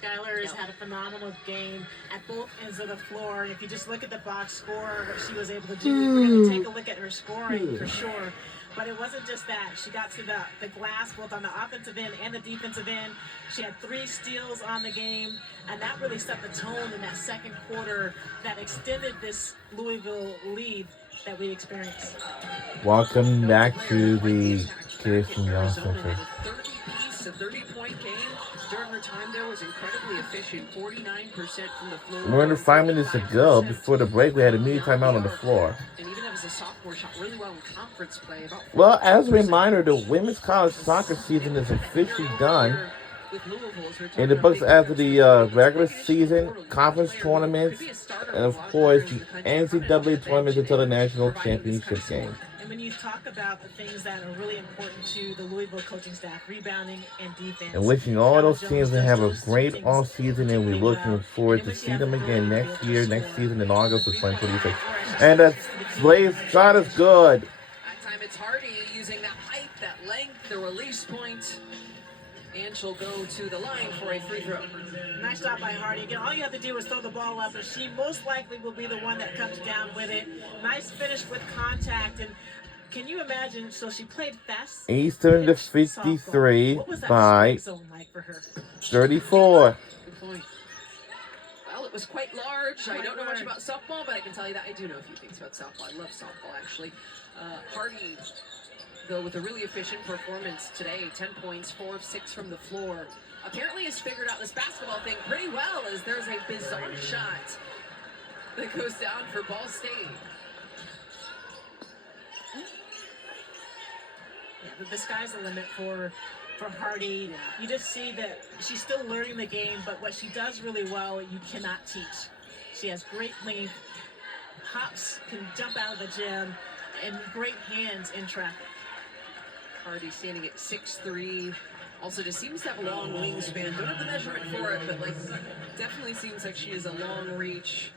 Skylar has had a phenomenal game at both ends of the floor. And if you just look at the box score, what she was able to do, we're going to take a look at her scoring for sure. But it wasn't just that. She got to the glass both on the offensive end and the defensive end. She had 3 steals on the game, and that really set the tone in that second quarter that extended this Louisville lead that we experienced. Welcome back to the Kirsten Young Center. 30-piece, a 30-point game. During her time there was incredibly efficient, 49% from the floor. We're under 5 minutes to go. Before the break, we had a media timeout on the floor. And even as a sophomore, shot really well in conference play. Well, as a reminder, the women's college soccer season is officially done in the books after the regular season, conference tournaments, and of course the NCAA tournaments until the national championship game. And when you talk about the things that are really important to the Louisville coaching staff, rebounding and defense. And wishing all those teams to have a great off season, and we're looking forward to see them again next season in August of 2026. And that Blaze shot is good. That time it's Hardy using that height, that length, the release point. And she'll go to the line for a free throw. Nice job by Hardy. Again, all you have to do is throw the ball up, and she most likely will be the one that comes down with it. Nice finish with contact. And can you imagine? So she played fast. Eastern to 53 what was that by zone like for her? 34. Good point. Well, it was quite large. I don't know much about softball, but I can tell you that I do know a few things about softball. I love softball, actually. Hardy, though, with a really efficient performance today, 10 points, 4 of 6 from the floor. Apparently has figured out this basketball thing pretty well, as there's a bizarre shot that goes down for Ball State. Yeah, the sky's the limit for Hardy. You just see that she's still learning the game, but what she does really well, you cannot teach. She has great length, hops, can jump out of the gym, and great hands in traffic. Hardy standing at 6'3". Also just seems to have a long wingspan. Don't have the measurement for it, but definitely seems like she has a long reach.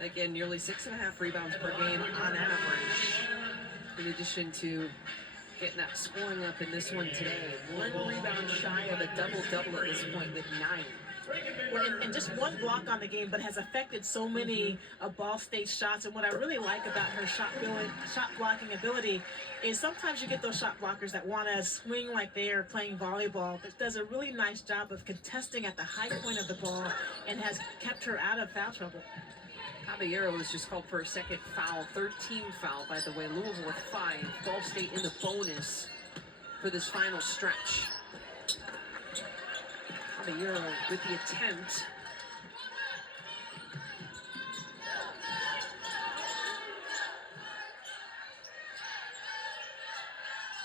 Again, nearly 6.5 rebounds per game on average. In addition to getting that scoring up in this one today. 1 rebound shy of a double-double at this point with 9. Well, and just 1 block on the game, but has affected so many of Ball State's shots. And what I really like about her shot blocking ability is sometimes you get those shot blockers that want to swing like they are playing volleyball, but does a really nice job of contesting at the high point of the ball and has kept her out of foul trouble. Caballero was just called for a second foul, 13 foul, by the way. Louisville with 5. Ball State in the bonus for this final stretch. Caballero with the attempt.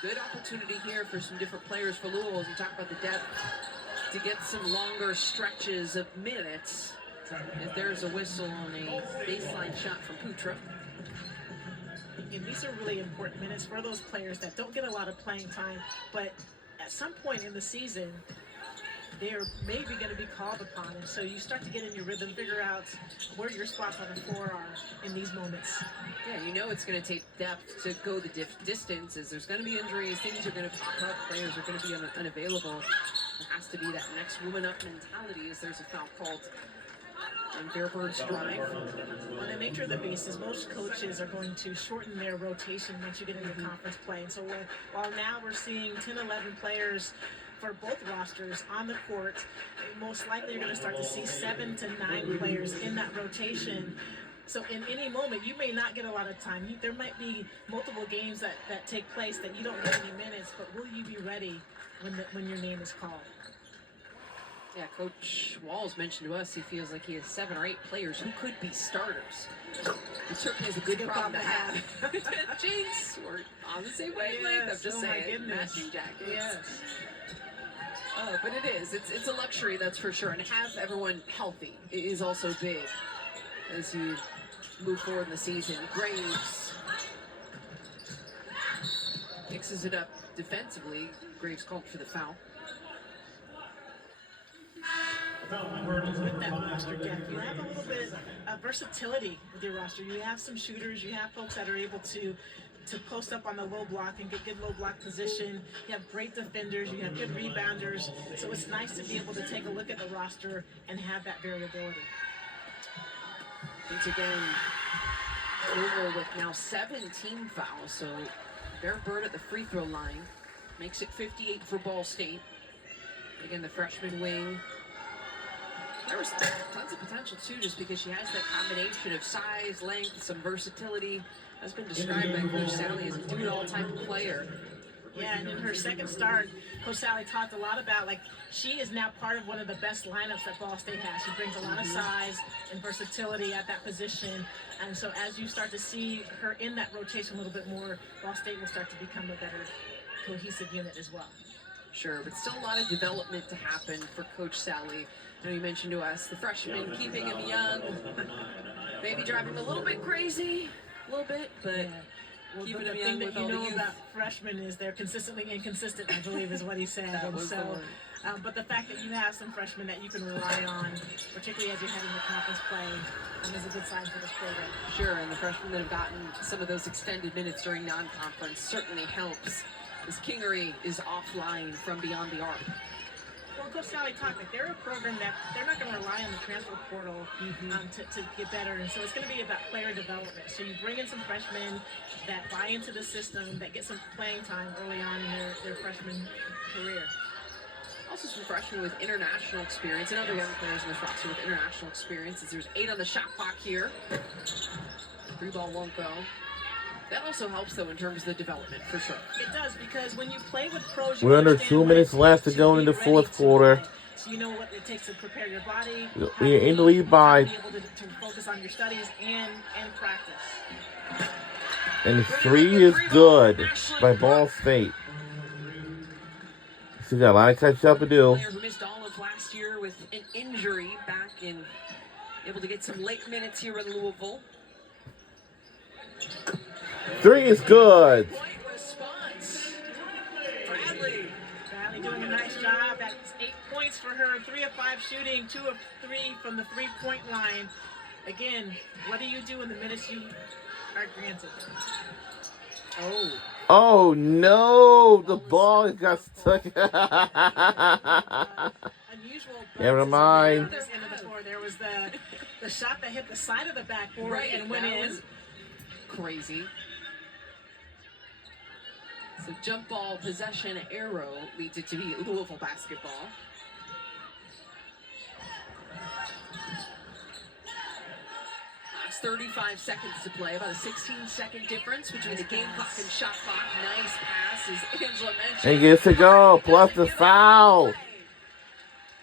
Good opportunity here for some different players for Louisville as we talk about the depth to get some longer stretches of minutes. If there's a whistle on a baseline shot from Putra. And these are really important minutes for those players that don't get a lot of playing time, but at some point in the season, they're maybe going to be called upon. And so you start to get in your rhythm, figure out where your spots on the floor are in these moments. Yeah, you know it's going to take depth to go the distance. As there's going to be injuries, things are going to pop up, players are going to be unavailable. There has to be that next woman up mentality as there's a foul called on Bearbird's drive. On the nature of the beast is most coaches are going to shorten their rotation once you get into conference play. And so while now we're seeing 10, 11 players for both rosters on the court, most likely you're going to start to see 7 to 9 players in that rotation. So in any moment, you may not get a lot of time. There might be multiple games that take place that you don't get any minutes, but will you be ready when your name is called? Yeah, Coach Walls mentioned to us he feels like he has 7 or 8 players who could be starters. It certainly is a good problem to have. Jinx, we're on the same wavelength. I'm just saying, matching jackets. Yes. But it is. It's a luxury, that's for sure. And to have everyone healthy is also big as you move forward in the season. Graves mixes it up defensively. Graves called for the foul. With that roster depth, you have a little bit of versatility with your roster. You have some shooters, you have folks that are able to to post up on the low block and get good low block position. You have great defenders. You have good rebounders. So it's nice to be able to take a look at the roster and have that variability. Once again, Louisville with now 17 fouls. So Bear Bird at the free throw line makes it 58 for Ball State. Again, the freshman wing. There was tons of potential too, just because she has that combination of size, length, some versatility. Has been described by Coach Sally as a do-it-all type of player. Yeah, and in her second start, Coach Sally talked a lot about, like, she is now part of one of the best lineups that Ball State has. She brings a lot of size and versatility at that position. And so as you start to see her in that rotation a little bit more, Ball State will start to become a better cohesive unit as well. Sure, but still a lot of development to happen for Coach Sally. I know you mentioned to us the freshman, keeping him young, maybe driving him a little bit crazy, a little bit, but... Yeah. Well, keeping the him thing young that with you all the know youth. about freshmen is they're consistently inconsistent, I believe is what he said. That And was the so, word. but the fact that you have some freshmen that you can rely on, particularly as you head into conference play, is a good sign for this program. Sure, and the freshmen that have gotten some of those extended minutes during non-conference certainly helps, as Kingery is offline from beyond the arc. Well, Coach Sally talked, like, they're a program that they're not going to rely on the transfer portal to get better. And so it's going to be about player development. So you bring in some freshmen that buy into the system, that get some playing time early on in their freshman career. Also some freshmen with international experience, and other young players in this roster with international experience, as there's 8 on the shot clock here. 3 ball won't go. That also helps, though, in terms of the development, for sure. It does, because when you play with pros, you We're under understand 2 what minutes it left to takes go be into the ready fourth to quarter. play. So you know what it takes to prepare your body. We are in the lead by, Be able to focus on your studies and practice. and the 3 is good by Ball State. Still got a lot of catch up to do. Player who missed all of last year with an injury back in, able to get some late minutes here in Louisville. 3 is good. Point response. Bradley. Bradley doing a nice job. That's 8 points for her. 3 of 5 shooting, 2 of 3 from the 3-point line. Again, what do you do in the minutes you are granted? Oh. Oh no, the ball got stuck. Unusual. But Never mind. at this end of the floor, there was the shot that hit the side of the backboard Right, and went that in. was crazy. So jump ball possession arrow leads it to be Louisville basketball. Last 35 seconds to play, about a 16-second difference between the game clock and shot clock. Nice pass, as Angela mentioned. And gets to go, plus the foul.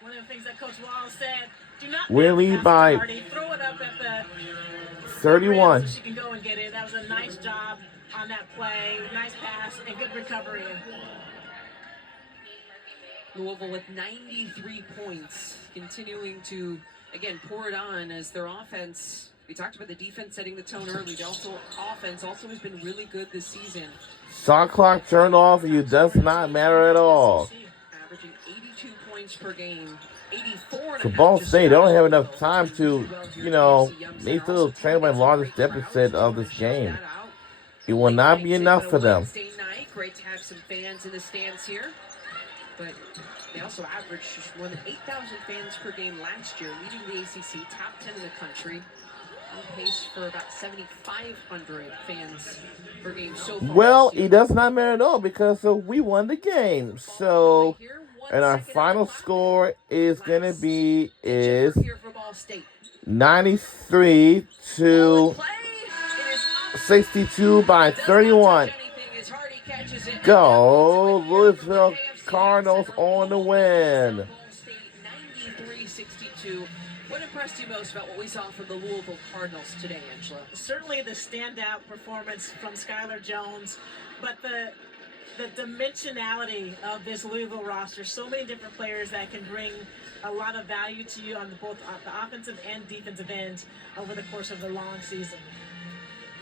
One of the things that Coach Wall said, do not We're pass lead to by Hardy. Throw it up at the 31. rim so she can go and get it. That was a nice job on that play. Nice pass and good recovery. Louisville with 93 points, continuing to, again, pour it on as their offense. We talked about the defense setting the tone early. The offense also has been really good this season. Shot clock turned off, you does not matter at all. Averaging 82 points per game. 84 So Ball State, they don't have enough time to, they still train by largest deficit of this game. It will not be enough for them. Wednesday night. Great to have some fans in the stands here. But they also averaged more than 8,000 fans per game last year, leading the ACC, top 10 in the country. On pace for about 7,500 fans per game so far. Well, it does not matter at all because we won the game. So, and our final score is going to be 93 to 62 by 31. Go Louisville Cardinals on the win. 93-62. What impressed you most about what we saw from the Louisville Cardinals today, Angela? Certainly the standout performance from Skylar Jones, but the dimensionality of this Louisville roster. So many different players that can bring a lot of value to you on both the offensive and defensive end over the course of the long season.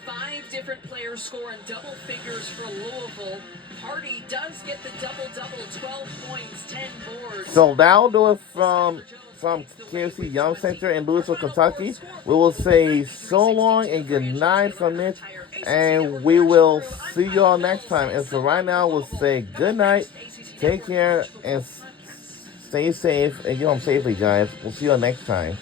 5 different players scoring double figures for Louisville. Cardi does get the double-double, 12 points, 10 boards. So that'll do it from KFC Young Center in Louisville, Kentucky. We will say so long and good night from Mitch, and we will see you all next time. And so right now, we'll say good night, take care, and stay safe, and get home safely, guys. We'll see you all next time.